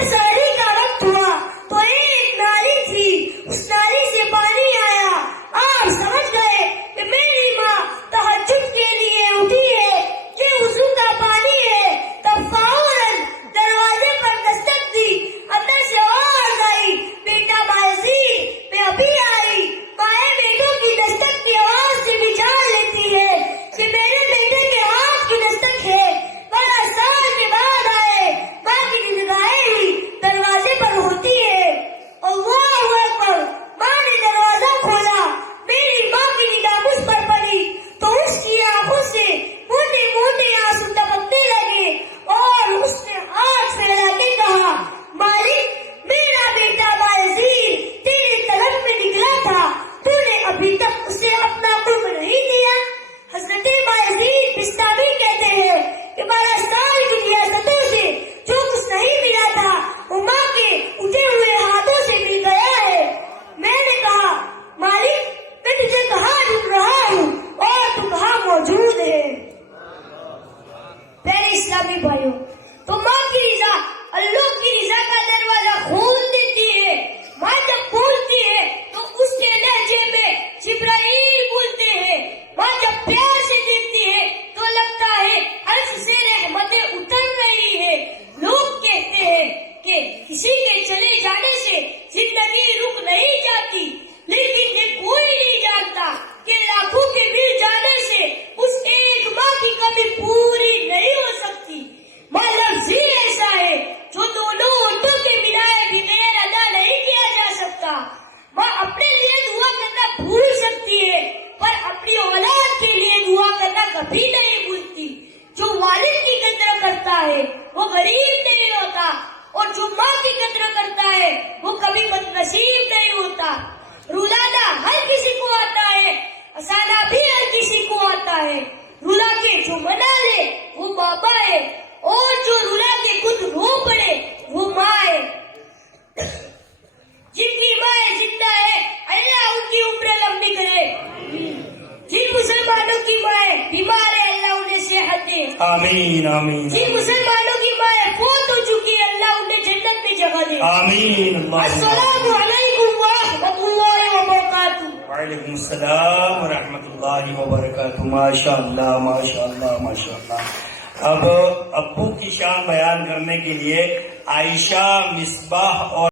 جب سحری کا وقت ہوا تو ایک نالی تھی، اس نالی سے پانی آیا۔ آپ سمجھ گئے کہ میری ماں تہجد کے لیے اٹھی ہے، یہ وضو کا پانی ہے۔ تب فوراً دروازے پر دستک دی، اندر سے آواز آئی، بیٹا بايزيد میں ابھی آئی۔ مائیں بیٹوں کی دستک کی آواز سے بھی جان لیتی ہے کہ میرے بیٹے کے ہاتھ کی دستک ہے۔ 12 سال کے بعد آئے، ماں کی نگاہیں ہی دروازے پر ہوتی ہے۔ اللہ اکبر! ماں نے دروازہ کھولا، میری ماں کی نگاہ مجھ پر پڑی تو اس کی آنکھوں سے موٹے موٹے آنسو ٹپکنے لگے اور اس نے ہاتھ پھیلا کے کہا، مالک میرا بیٹا بايزيد تیرے طلب میں نکلا تھا، تو نے ابھی تک اسے اپنا قرب نہیں دیا۔ حضرت بايزيد بستامی کہتے ہیں کہ 12 سال کی ریاستوں سے جو کچھ نہیں ملا تھا وہ ماں کے اٹھے ہوئے ہاتھوں سے مل گیا ہے۔ میں نے کہا، مالک میں تجھے کہاں ڈھونڈ رہا ہوں اور تو کہاں موجود ہے۔ میرے اسلامی بھائیوں، تو ماں کی رضا اللہ کی رضا کا دروازہ کھول دیتی ہے۔ ماں جب کھولتی ہے تو اس کے لہجے میں جبرائیل بولتے ہیں۔ ماں جب پیار سے دیکھتی ہے تو لگتا ہے عرش سے رحمتیں اتر رہی ہے۔ لوگ کہتے ہیں کہ کسی کے چلے جانے سے زندگی رک نہیں جاتی، لیکن یہ کوئی نہیں جانتا کہ لاکھوں کے مل جانے سے اس ایک ماں کی کمی پوری نہیں ہو سکتی۔ ماں لفظ ہی ایسا ہے جو دونوں ہونٹوں کے ملائے بغیر ادا نہیں کیا جا سکتا۔ ماں اپنے لیے دعا کرنا بھول سکتی ہے پر اپنی اولاد کے لیے دعا کرنا کبھی نہیں بھولتی۔ جو والد کی قدر کرتا ہے وہ غریب نہیں ہوتا، اور جو ماں کی قدر کرتا ہے وہ کبھی بد نصیب نہیں ہوتا۔ رلانا ہر کسی کو آتا ہے، ہنسانا بھی ہر کسی کو آتا ہے۔ رلا کے جو منا لے وہ بابا ہے، اور جو رلا کے خود رو پڑے وہ ماں ہے۔ جن کی ماں زندہ ہے اللہ ان کی عمر لمبی کرے۔ جن مسلمانوں کی ماں بیمار ہے اللہ انہیں صحت دے۔ آمین آمین جن مسلمانوں کی ماں فوت ہو چکی ہے اللہ انہیں جنت میں جگہ دے۔ آمین۔ السلام علیکم ورحمۃ اللہ وبرکاتہ۔ وعلیکم السلام ورحمۃ اللہ وبرکاتہ۔ ماشاء اللہ ماشاء اللہ ماشاء اللہ۔ اب ابو کی شان بیان کرنے کے لیے عائشہ، مصباح اور